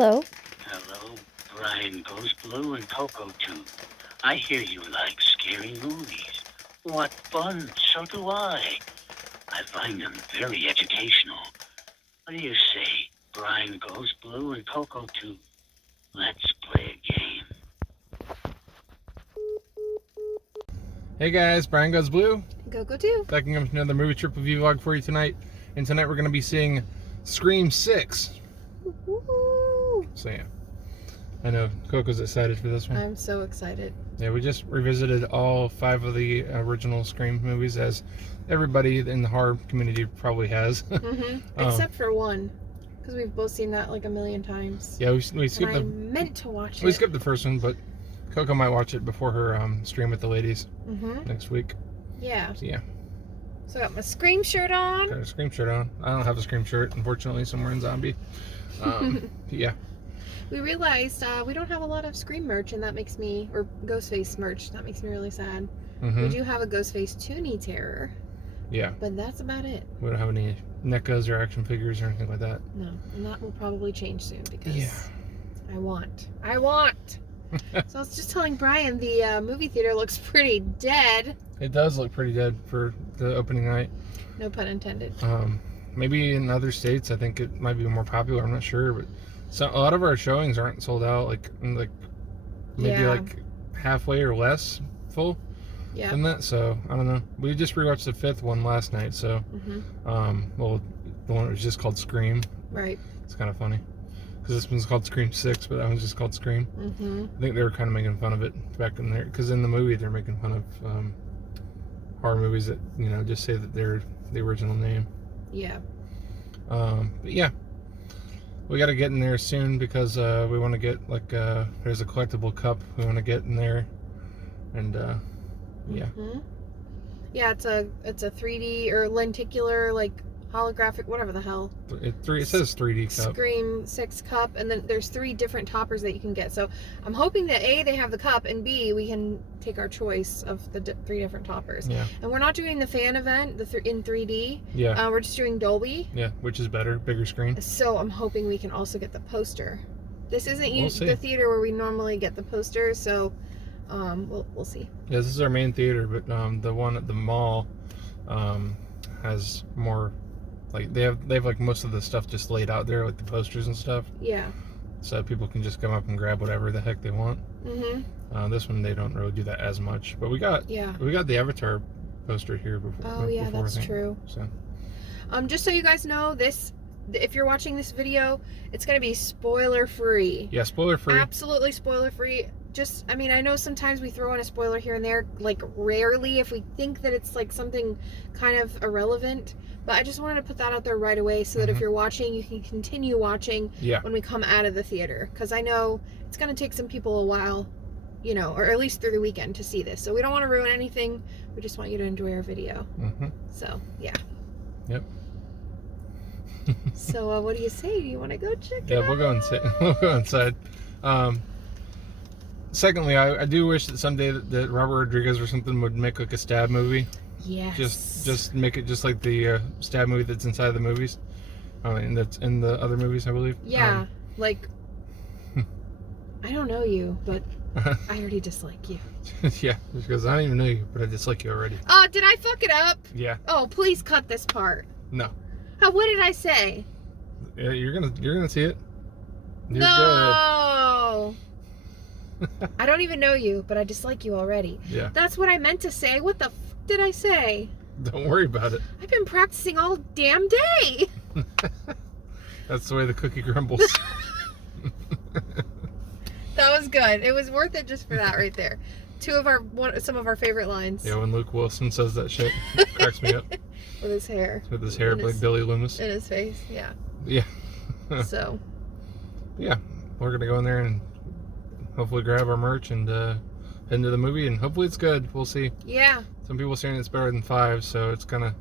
Hello. Hello, Brian Goes Blue and Coco too. I hear you like scary movies. What fun, so do I. I find them very educational. What do you say, Brian Goes Blue and Coco too? Let's play a game. Hey guys, Brian Goes Blue. Go too. Back and coming to another movie trip review vlog for you tonight. And tonight we're going to be seeing Scream 6. Woo-hoo. So yeah, I know Coco's excited for this one. I'm so excited. Yeah, we just revisited all 5 of the original Scream movies, as everybody in the horror community probably has. Except for one, because we've both seen that like a million times. Yeah, we skipped I meant to watch it. We skipped the first one, but Coco might watch it before her stream with the ladies next week. Yeah. So yeah. So I got my Scream shirt on. Got a Scream shirt on. I don't have a Scream shirt, unfortunately, somewhere in Zombie. Yeah. We realized we don't have a lot of Scream merch, and that makes me, or Ghostface merch, that makes me really sad. We do have a Ghostface Toonie Terror. Yeah. But that's about it. We don't have any NECAs or action figures or anything like that. No, and that will probably change soon because yeah. I want. So I was just telling Brian the movie theater looks pretty dead. It does look pretty dead for the opening night. No pun intended. Maybe in other states, I think it might be more popular. I'm not sure, but a lot of our showings aren't sold out. Like maybe like halfway or less full. Yeah. Than that. So I don't know. We just rewatched the 5th one last night. So, well, the one that was just called Scream. Right. It's kind of funny. Because this one's called Scream 6, but that one's just called Scream. I think they were kind of making fun of it back in there. Because in the movie, they're making fun of horror movies that, just say that they're the original name. Yeah. But yeah. We got to get in there soon because we want to get, there's a collectible cup we want to get in there. And, yeah. Yeah, it's a 3D or lenticular, holographic, whatever the hell. It says 3D cup. Scream 6 cup, and then there's 3 different toppers that you can get. So I'm hoping that A, they have the cup, and B, we can take our choice of the 3 different toppers. Yeah. And we're not doing the fan event in 3D. Yeah. We're just doing Dolby. Yeah, which is better, bigger screen. So I'm hoping we can also get the poster. This isn't We'll the theater where we normally get the poster, so we'll see. Yeah, this is our main theater, but the one at the mall has more. They have most of the stuff just laid out there, like the posters and stuff. Yeah. So people can just come up and grab whatever the heck they want. This one they don't really do that as much, but we got the Avatar poster here before. Oh yeah, that's true. So, just so you guys know, if you're watching this video, it's gonna be spoiler free. Yeah, spoiler free. Absolutely spoiler free. I know sometimes we throw in a spoiler here and there, rarely if we think that it's something kind of irrelevant. But I just wanted to put that out there right away so that if you're watching, you can continue watching when we come out of the theater. Because I know it's going to take some people a while, or at least through the weekend to see this. So we don't want to ruin anything. We just want you to enjoy our video. So, yeah. Yep. So what do you say? Do you want to go check it out? Yeah, we'll go inside. Secondly, I do wish that someday that Robert Rodriguez or something would make a stab movie. Yes. Just make it just like the stab movie that's inside the movies. And that's in the other movies, I believe. Yeah, I don't know you, but I already dislike you. Yeah, because I don't even know you, but I dislike you already. Oh, did I fuck it up? Yeah. Oh, please cut this part. No. What did I say? Yeah, you're gonna see it. You're no. Good. I don't even know you, but I dislike you already. Yeah. That's what I meant to say. What the f did I say? Don't worry about it. I've been practicing all damn day. That's the way the cookie crumbles. That was good. It was worth it just for that right there. Some of our favorite lines. Yeah, when Luke Wilson says that shit, it cracks me up. With his hair. With his hair, like Billy Loomis. In his face, yeah. Yeah. So. Yeah, we're gonna go in there and hopefully grab our merch and head into the movie, and hopefully it's good. We'll see. Yeah. Some people are saying it's better than 5, so it's kind of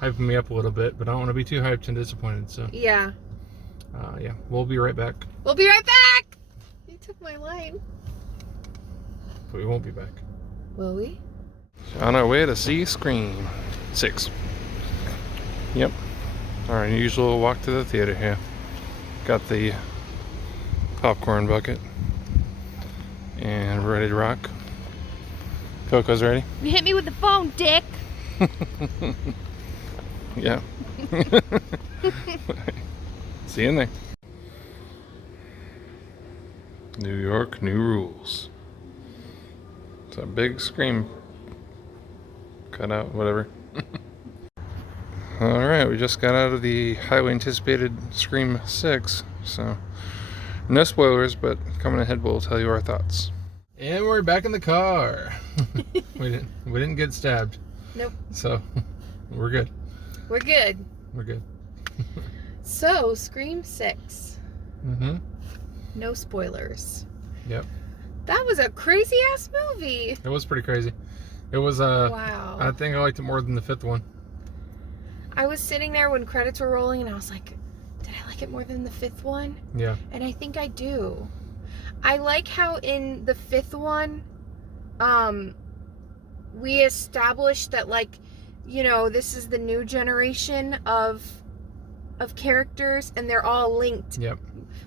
hyping me up a little bit, but I don't want to be too hyped and disappointed. So yeah. Yeah, we'll be right back. We'll be right back. You took my line. But we won't be back. Will we? So on our way to see Scream 6. Yep. Our usual walk to the theater here. Got the popcorn bucket. And we're ready to rock. Coco's ready? You hit me with the phone, dick. Yeah. See you in there. New York, new rules. It's a big Scream cutout, whatever. Alright, we just got out of the highly anticipated Scream 6, so no spoilers, but coming ahead we'll tell you our thoughts. And we're back in the car. we didn't get stabbed. Nope. So we're good. We're good. We're good. So, Scream 6. Mm-hmm. No spoilers. Yep. That was a crazy ass movie. It was pretty crazy. It was Wow. I think I liked it more than the 5th one. I was sitting there when credits were rolling and I was like, did I like it more than the 5th one? Yeah. And I think I do. I like how in the 5th one, we established that, like, you know, this is the new generation of characters and they're all linked. Yep.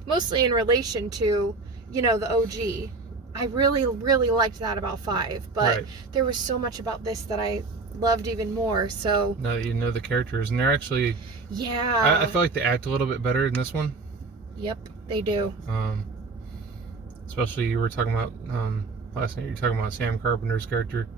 Mostly in relation to, you know, the OG. I really, really liked that about 5, but Right. there was so much about this that I loved even more. So Now that you know the characters, and they're actually, yeah, I feel like they act a little bit better in this one. Yep, they do. Especially you were talking about last night. You were talking about Sam Carpenter's character,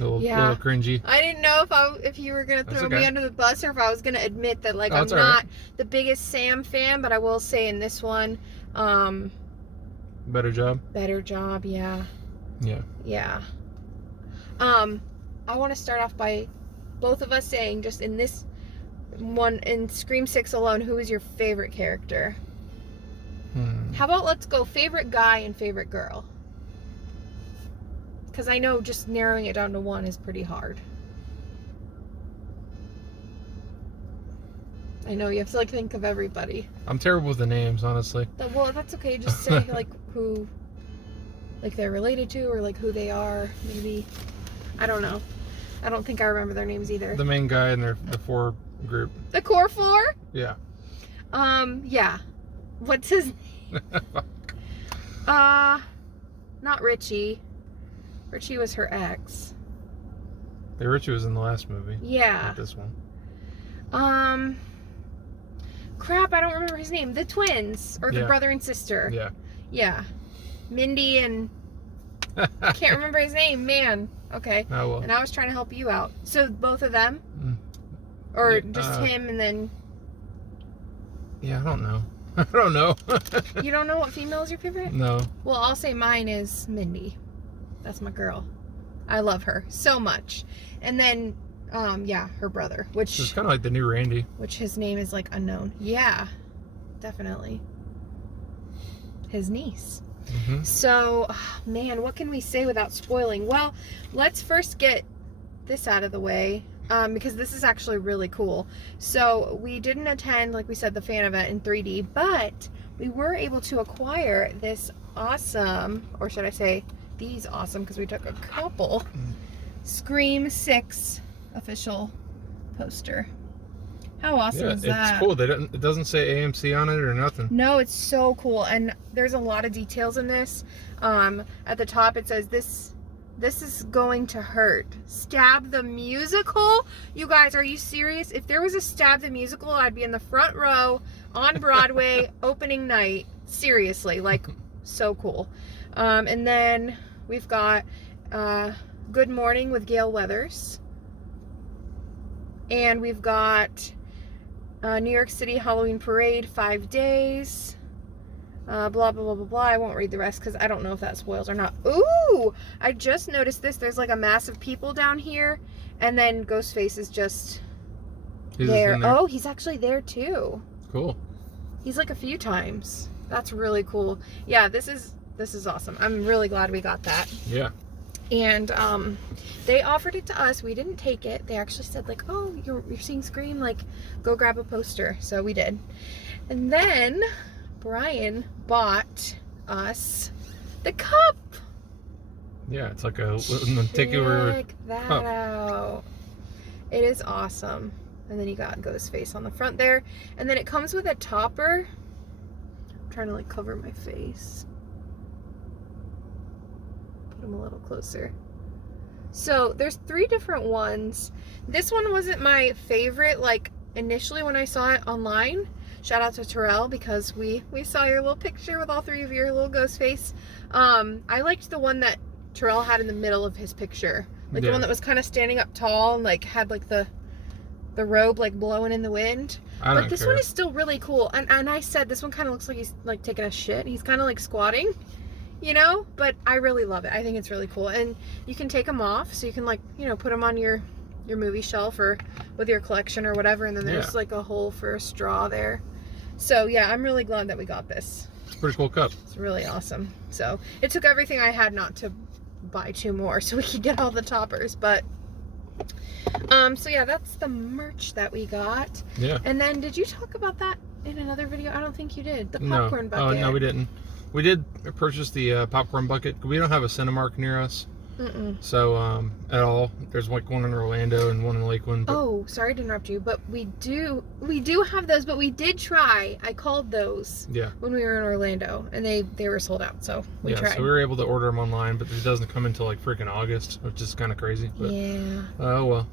a little cringy. I didn't know if you were gonna throw me under the bus or if I was gonna admit that, like, I'm not the biggest Sam fan, but I will say in this one, Better job. Yeah. Yeah. Yeah. I want to start off by both of us saying, just in this one, in Scream 6 alone, who is your favorite character? How about let's go favorite guy and favorite girl? Because I know just narrowing it down to one is pretty hard. I know you have to, like, think of everybody. I'm terrible with the names, honestly. Well, that's okay. Just say, like, who, like, they're related to, or, like, who they are, maybe. I don't know. I don't think I remember their names either. The main guy and the 4 group. The core 4? Yeah. Yeah. What's his name? Not Richie. Richie was her ex. The Richie was in the last movie. Yeah. Not this one. Crap, I don't remember his name. The twins, or the brother and sister. Yeah. Yeah. Mindy and... Can't remember his name, man. Okay. Oh, well. And I was trying to help you out. So both of them? Or just him and then... Yeah, I don't know. I don't know. You don't know what female is your favorite? No. Well, I'll say mine is Mindy. That's my girl. I love her so much. And then, her brother, which... It's kind of like the new Randy. Which his name is, like, unknown. Yeah, definitely. His niece. Mm-hmm. So, man, what can we say without spoiling? Well, let's first get this out of the way, because this is actually really cool. So, we didn't attend, like we said, the fan event in 3D, but we were able to acquire this awesome, or should I say, these awesome, because we took a couple, Scream 6 official poster. How awesome is that? It's cool. It doesn't say AMC on it or nothing. No, it's so cool, and there's a lot of details in this. At the top it says, this is going to hurt. Stab the Musical? You guys, are you serious? If there was a Stab the Musical, I'd be in the front row on Broadway opening night. Seriously, like, so cool. And then we've got Good Morning with Gale Weathers. And we've got New York City Halloween Parade, 5 days. Blah, blah, blah, blah, blah. I won't read the rest because I don't know if that spoils or not. Ooh! I just noticed this. There's like a mass of people down here. And then Ghostface is just there. Oh, he's actually there too. Cool. He's like a few times. That's really cool. Yeah, this is awesome. I'm really glad we got that. Yeah. And they offered it to us. We didn't take it. They actually said, like, oh, you're seeing Scream, like, go grab a poster. So we did. And then Brian bought us the cup. Yeah, it's like a takeover. Check that out. It is awesome. And then you got Ghostface on the front there. And then it comes with a topper. trying to like cover my face. Put him a little closer. So there's 3 different ones. This one wasn't my favorite, like initially when I saw it online. Shout out to Terrell, because we saw your little picture with all 3 of your little ghost face. I liked the one that Terrell had in the middle of his picture. Like the one that was kind of standing up tall and like had like the robe like blowing in the wind. But this one is still really cool. And I said this one kind of looks like he's like taking a shit. He's kind of like squatting, you know, but I really love it. I think it's really cool. And you can take them off, so you can like, you know, put them on your movie shelf or with your collection or whatever. And then there's like a hole for a straw there. So yeah, I'm really glad that we got this. It's a pretty cool cup. It's really awesome. So it took everything I had not to buy 2 more so we could get all the toppers. But so yeah, that's the merch that we got. Yeah. And then did you talk about that in another video? I don't think you did. The popcorn bucket. Oh no, we didn't. We did purchase the popcorn bucket. We don't have a Cinemark near us. So at all. There's like one in Orlando and one in Lakeland. But... Oh, sorry to interrupt you, but we do have those, but we did try. I called those when we were in Orlando, and they were sold out, so we tried. So we were able to order them online, but it doesn't come until like freaking August, which is kind of crazy. But, oh well.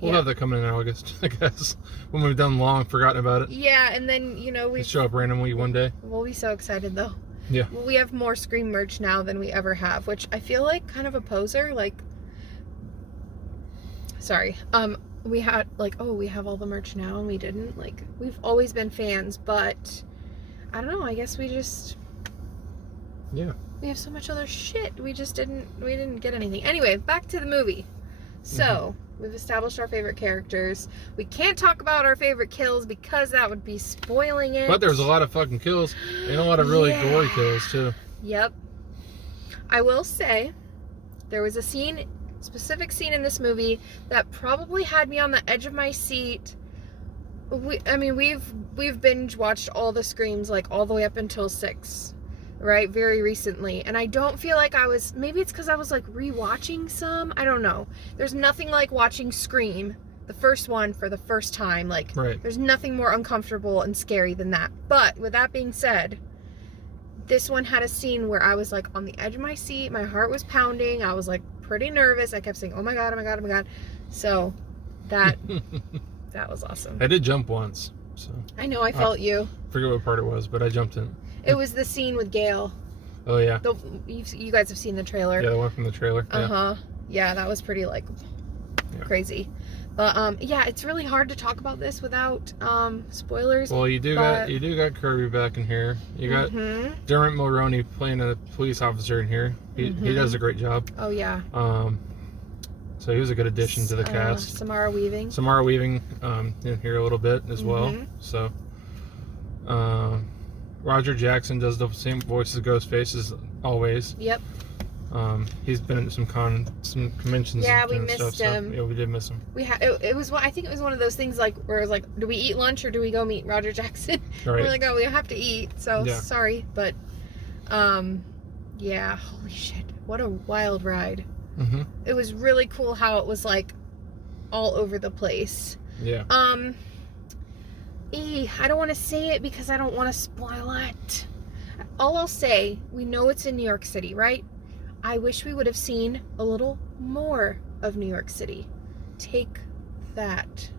We'll have that coming in August, I guess, when we've done long, forgotten about it. Yeah, and then, you know, we show up randomly one day. We'll be so excited, though. Yeah. Well, we have more Scream merch now than we ever have, which I feel like kind of a poser. Like, sorry. We had, like, oh, we have all the merch now, and we didn't. Like, we've always been fans, but I don't know. I guess we just... Yeah. We have so much other shit. We didn't get anything. Anyway, back to the movie. So... We've established our favorite characters. We can't talk about our favorite kills because that would be spoiling it. But there's a lot of fucking kills and a lot of really gory kills too. Yep. I will say there was a specific scene in this movie that probably had me on the edge of my seat. We've binge watched all the Screams, like all the way up until 6. Right, very recently, and I don't feel like maybe it's because I was like rewatching some, I don't know. There's nothing like watching Scream, the first one, for the first time. Like, there's nothing more uncomfortable and scary than that. But with that being said, this one had a scene where I was like on the edge of my seat, my heart was pounding, I was like pretty nervous, I kept saying, oh my god, oh my god, oh my god. So that was awesome. I did jump once, so I know, I felt you. Forget what part it was, but I jumped in. It was the scene with Gail. Oh, yeah. You guys have seen the trailer. Yeah, the one from the trailer. Uh-huh. Yeah, that was pretty, like, crazy. But, yeah, it's really hard to talk about this without spoilers. Well, you do got Kirby back in here. You got Dermot Mulroney playing a police officer in here. He does a great job. Oh, yeah. So he was a good addition to the cast. Samara Weaving in here a little bit as well. So, Roger Jackson does the same voice as Ghostface as always. Yep. He's been in some conventions. Yeah, we missed him. So, yeah, we did miss him. It was I think it was one of those things like where it was like, do we eat lunch or do we go meet Roger Jackson? Right. We're like, oh, we have to eat. So sorry, but yeah, holy shit, what a wild ride. It was really cool how it was like all over the place. Yeah. I don't want to say it because I don't want to spoil it. All I'll say, we know it's in New York City, right? I wish we would have seen a little more of New York City. Take that.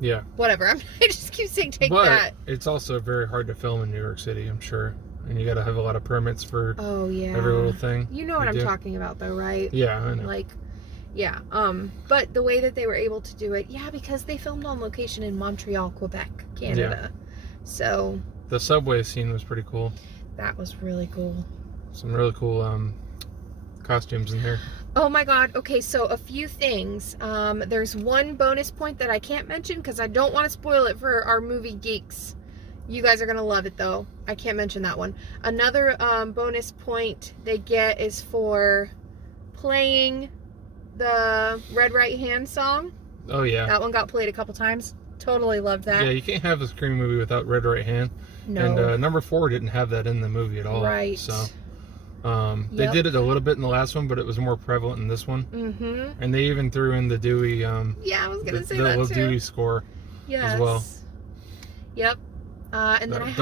Yeah. Whatever. I just keep saying take that. But it's also very hard to film in New York City, I'm sure. And you got to have a lot of permits for every little thing. You know what I'm talking about, though, right? Yeah, I know. Like, yeah. But the way that they were able to do it, because they filmed on location in Montreal, Quebec, Canada. Yeah. So the subway scene was pretty cool. That was really cool. Some really cool costumes in here. Oh my god. Okay, so a few things. There's one bonus point that I can't mention because I don't want to spoil it for our movie geeks. You guys are going to love it, though. I can't mention that one. Another bonus point they get is for playing the Red Right Hand song. Oh, yeah. That one got played a couple times. Totally loved that. Yeah, you can't have a Scream movie without Red Right Hand. No. And number 4 didn't have that in the movie at all. Right. So they did it a little bit in the last one, but it was more prevalent in this one. And they even threw in the Dewey. Yeah, I was going to say that too. The too. Dewey score as well. Yep. And then I had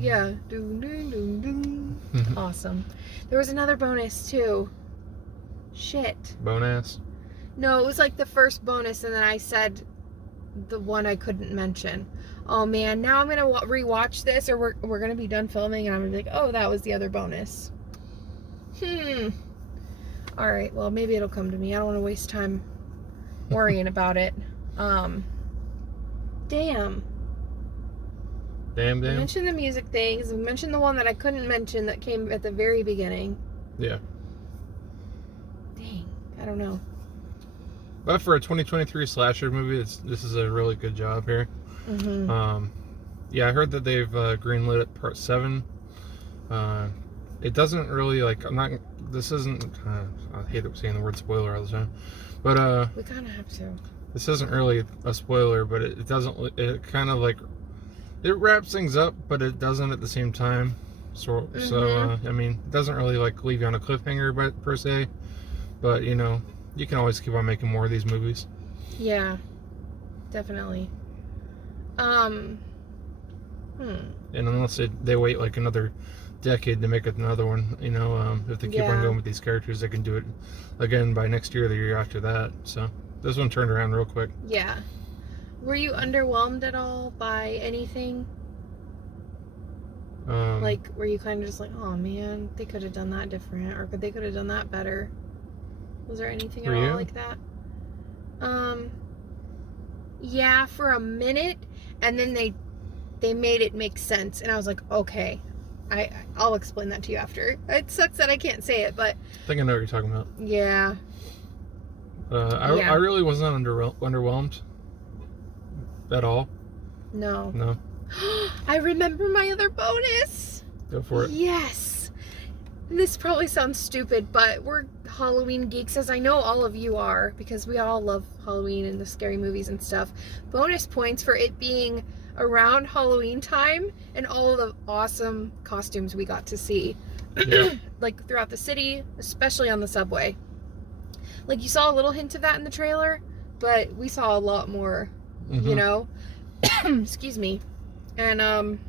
yeah, doom, doom, doom, doom. Awesome. There was another bonus too. Shit. Bonus. No, it was like the first bonus, and then I said the one I couldn't mention. Oh man, now I'm gonna rewatch this, or we're gonna be done filming, and I'm gonna be like, oh, that was the other bonus. All right, well maybe it'll come to me. I don't want to waste time worrying about it. Damn. I mentioned the music things. I mentioned the one that I couldn't mention that came at the very beginning. Yeah. Dang, I don't know. But for a 2023 slasher movie, this is a really good job here. Yeah, I heard that they've greenlit it part 7. It doesn't really this isn't. I hate saying the word spoiler all the time, but we kind of have to. This isn't really a spoiler, but it doesn't. It kind of like it wraps things up, but it doesn't at the same time. So I mean, it doesn't really like leave you on a cliffhanger, but per se. But you know, you can always keep on making more of these movies. Yeah, definitely. And unless they wait like another decade to make another one, you know, if they keep on going with these characters, they can do it again by next year or the year after that. So this one turned around real quick. Yeah. Were you underwhelmed at all by anything? Like, were you kind of just like, oh man, they could have done that different, or they could have done that better? Was there anything at all like that? Yeah, for a minute, and then they made it make sense, and I was like, okay, I'll explain that to you after. It sucks that I can't say it, but I think I know what you're talking about. Yeah. I really wasn't underwhelmed at all. No. I remember my other bonus. Go for it. Yes. This probably sounds stupid, but we're Halloween geeks, as I know all of you are, because we all love Halloween and the scary movies and stuff. Bonus points for it being around Halloween time and all of the awesome costumes we got to see. Yeah. Like throughout the city, especially on the subway. Like you saw a little hint of that in the trailer, but we saw a lot more, you know? Excuse me. And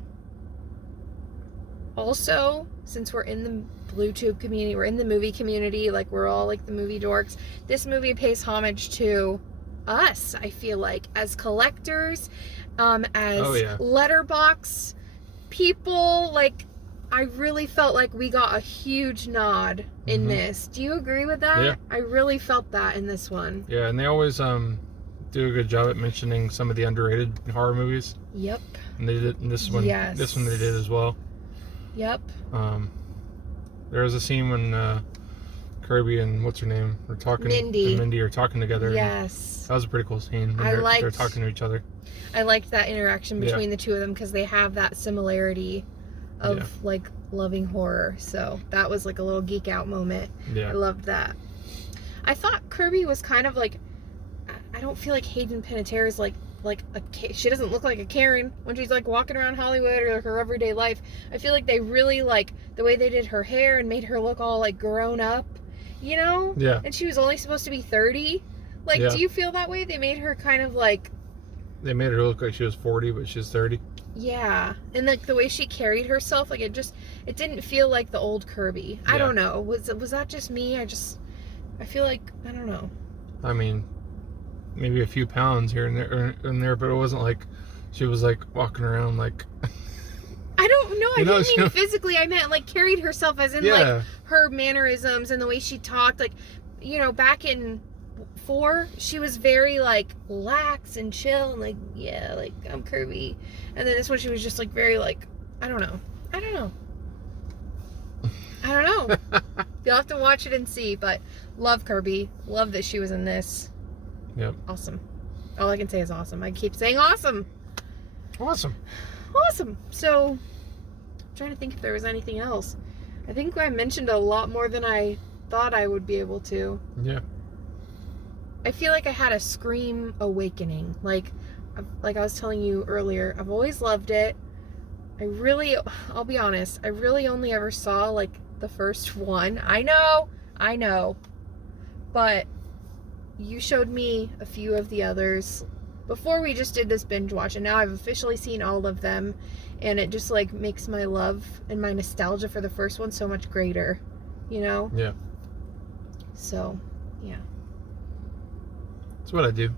also, since we're in the BlueTube community, we're in the movie community, like we're all like the movie dorks, this movie pays homage to us, I feel like, as collectors, as Letterboxd people. Like, I really felt like we got a huge nod in this. Do you agree with that? Yeah. I really felt that in this one. Yeah, and they always do a good job at mentioning some of the underrated horror movies. Yep. And they did this one. Yes. This one they did as well. Yep. There was a scene when Kirby and what's her name are talking. Mindy are talking together. Yes. That was a pretty cool scene. When they're talking to each other. I liked that interaction between the two of them because they have that similarity of like loving horror. So that was like a little geek out moment. Yeah. I loved that. I thought Kirby was kind of like, I don't feel like Hayden Panettiere is like she doesn't look like a Karen when she's like walking around Hollywood or her everyday life. I feel like they really like the way they did her hair and made her look all like grown up, you know? Yeah. And she was only supposed to be 30. Like, do you feel that way? They made her kind of like... They made her look like she was 40, but she's 30. Yeah. And like the way she carried herself, like it didn't feel like the old Kirby. I don't know. Was that just me? I feel like, I don't know. I mean, maybe a few pounds here and there, but it wasn't like she was like walking around like... I don't know. I didn't mean physically. I meant like carried herself as in like her mannerisms and the way she talked. Like, you know, back in 4, she was very like lax and chill and like, yeah, like I'm Kirby. And then this one she was just like very like, I don't know. You'll have to watch it and see, but love Kirby. Love that she was in this. Yep. Awesome. All I can say is awesome. I keep saying awesome. Awesome. So, I'm trying to think if there was anything else. I think I mentioned a lot more than I thought I would be able to. Yeah. I feel like I had a Scream awakening. Like I was telling you earlier, I've always loved it. I'll be honest, I really only ever saw like the first one. I know. But you showed me a few of the others before we just did this binge watch, and now I've officially seen all of them, and it just like makes my love and my nostalgia for the first one so much greater, you know? Yeah. So, yeah. That's what I do.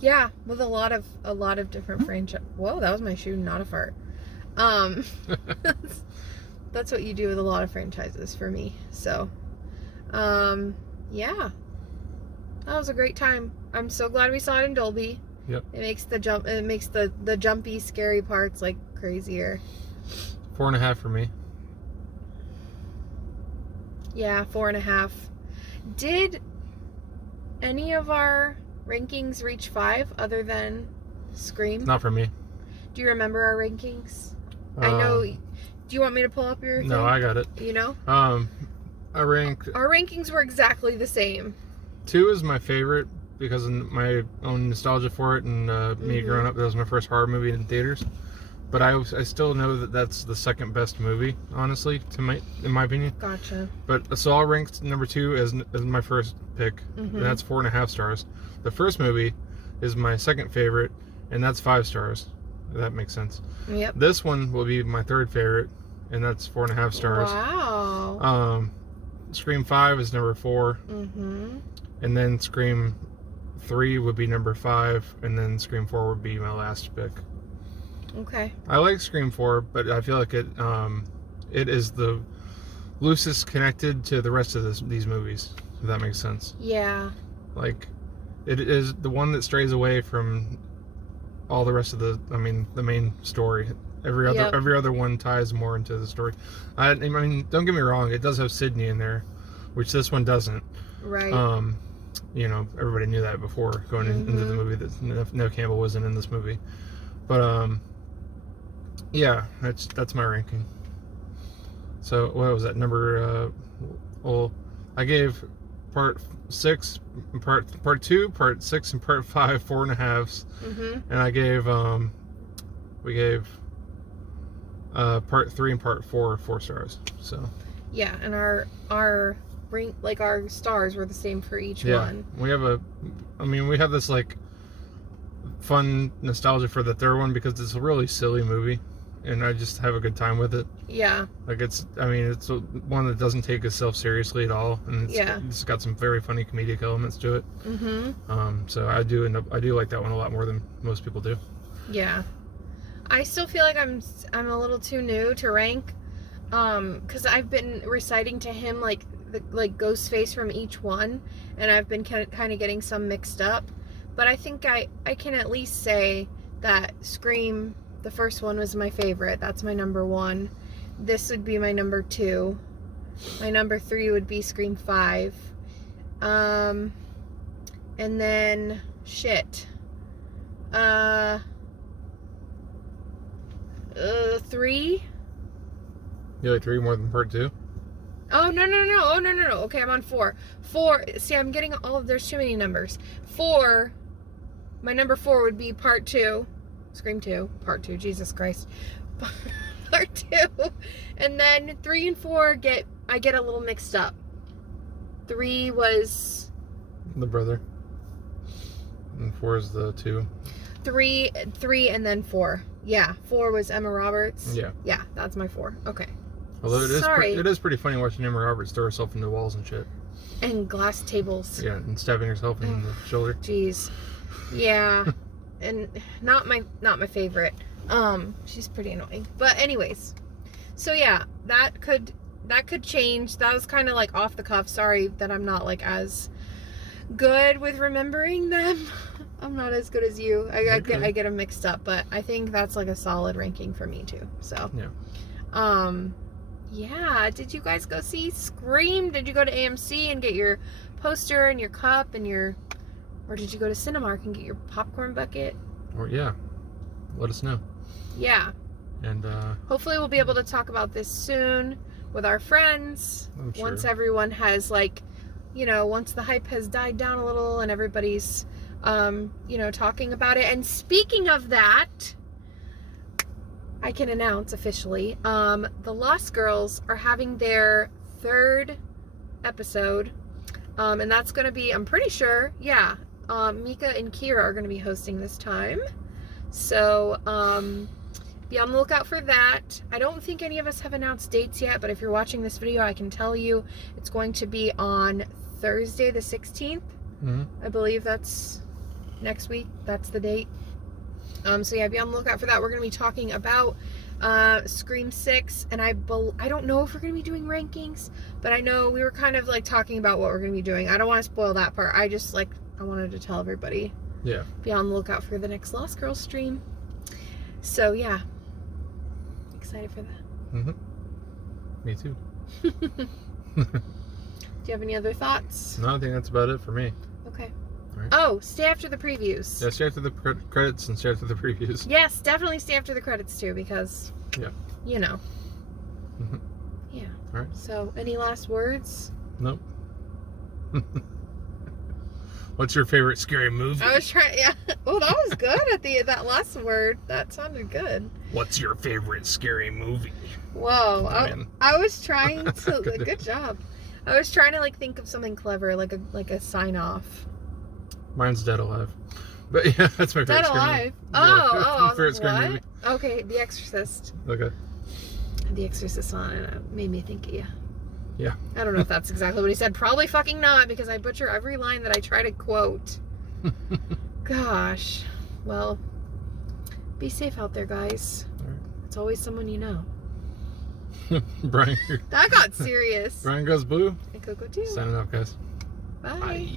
Yeah, with a lot of different franchise. Whoa, that was my shoe, not a fart. That's what you do with a lot of franchises for me. So, yeah, that was a great time. I'm so glad we saw it in Dolby. Yep. It makes the jumpy, scary parts like crazier. 4.5 for me. Yeah, 4.5. Did any of our rankings reach 5 other than Scream? Not for me. Do you remember our rankings? I know. Do you want me to pull up your thing? No, I got it. You know? I ranked... Our rankings were exactly the same. 2 is my favorite because of my own nostalgia for it, and me growing up, that was my first horror movie in theaters. But I still know that that's the second best movie, honestly, in my opinion. Gotcha. But so I'll rank number 2 as my first pick, and that's 4.5 stars. The first movie is my second favorite, and that's 5 stars. If that makes sense. Yep. This one will be my third favorite, and that's 4.5 stars. Wow. Scream 5 is number 4. And then Scream 3 would be number 5, and then Scream 4 would be my last pick. Okay. I like Scream 4, but I feel like it is the loosest connected to the rest of these movies, if that makes sense. Yeah. Like, it is the one that strays away from all the rest of the main story. Every other one ties more into the story. I mean, don't get me wrong, it does have Sydney in there, which this one doesn't. Right. You know, everybody knew that before going into the movie that Neve Campbell wasn't in this movie. But yeah, that's my ranking. So what was that number? I gave part 6, part 2, part 6, and part 5 4.5s, and I gave we gave part 3 and part 4 4 stars. So yeah, and our rank, like our stars were the same for each one. We have we have this like fun nostalgia for the third one because it's a really silly movie, and I just have a good time with it. Yeah. Like it's one that doesn't take itself seriously at all, and it's got some very funny comedic elements to it. So I do like that one a lot more than most people do. Yeah. I still feel like I'm a little too new to rank, because I've been reciting to him like Ghostface from each one, and I've been kind of getting some mixed up. But I think I can at least say that Scream, the first one, was my favorite. That's my number 1. This would be my number 2. My number 3 would be Scream 5. And then 3. You like 3 more than part 2? Oh, no. Okay, I'm on 4. 4. See, I'm getting there's too many numbers. 4. My number 4 would be part 2. Scream 2. Part 2. Jesus Christ. Part 2. And then 3 and 4 I get a little mixed up. 3 was... the brother. And 4 is the 2. 3 and then 4. Yeah. 4 was Emma Roberts. Yeah. Yeah, that's my 4. Okay. Although it is pretty funny watching Emma Roberts throw herself into walls and shit. And glass tables. Yeah, and stabbing herself in the shoulder. Jeez. Yeah. And not my favorite. She's pretty annoying. But anyways. So yeah, that could change. That was kind of like off the cuff. Sorry that I'm not like as good with remembering them. I'm not as good as you. I get them mixed up, but I think that's like a solid ranking for me too. So yeah. Yeah, did you guys go see Scream? Did you go to AMC and get your poster and your cup and or did you go to Cinemark and get your popcorn bucket? Or yeah, let us know. Yeah. And hopefully we'll be able to talk about this soon with our friends. I'm sure. Once everyone has once the hype has died down a little and everybody's talking about it. And speaking of that, I can announce officially, the Lost Girls are having their 3rd episode, and that's going to be, I'm pretty sure, Mika and Kira are going to be hosting this time. So, be on the lookout for that. I don't think any of us have announced dates yet, but if you're watching this video, I can tell you it's going to be on Thursday the 16th. I believe that's next week. That's the date. So yeah, be on the lookout for that. We're going to be talking about Scream 6, and I don't know if we're going to be doing rankings, but I know we were kind of like talking about what we're going to be doing. I don't want to spoil that part. I wanted to tell everybody. Yeah. Be on the lookout for the next Lost Girls stream. So yeah. Excited for that. Me too. Do you have any other thoughts? No, I think that's about it for me. Okay. All right. Oh, stay after the previews. Yeah, stay after the credits and stay after the previews. Yes, definitely stay after the credits too, because, you know. Yeah. All right. So, any last words? Nope. What's your favorite scary movie? I was trying, yeah. Oh, that was good at that last word. That sounded good. What's your favorite scary movie? Whoa. I was trying to, good job. I was trying to like think of something clever, like a sign off. Mine's Dead Alive. But yeah, that's my favorite Dead scary Alive? movie. Oh, favorite scary what? movie. Okay, The Exorcist. Okay. The Exorcist on it made me think of you. Yeah. I don't know if that's exactly what he said. Probably fucking not, because I butcher every line that I try to quote. Gosh. Well, be safe out there, guys. All right. It's always someone you know. Brian. That got serious. Brian Goes Blue. And Coco too. Signing off, guys. Bye. Bye.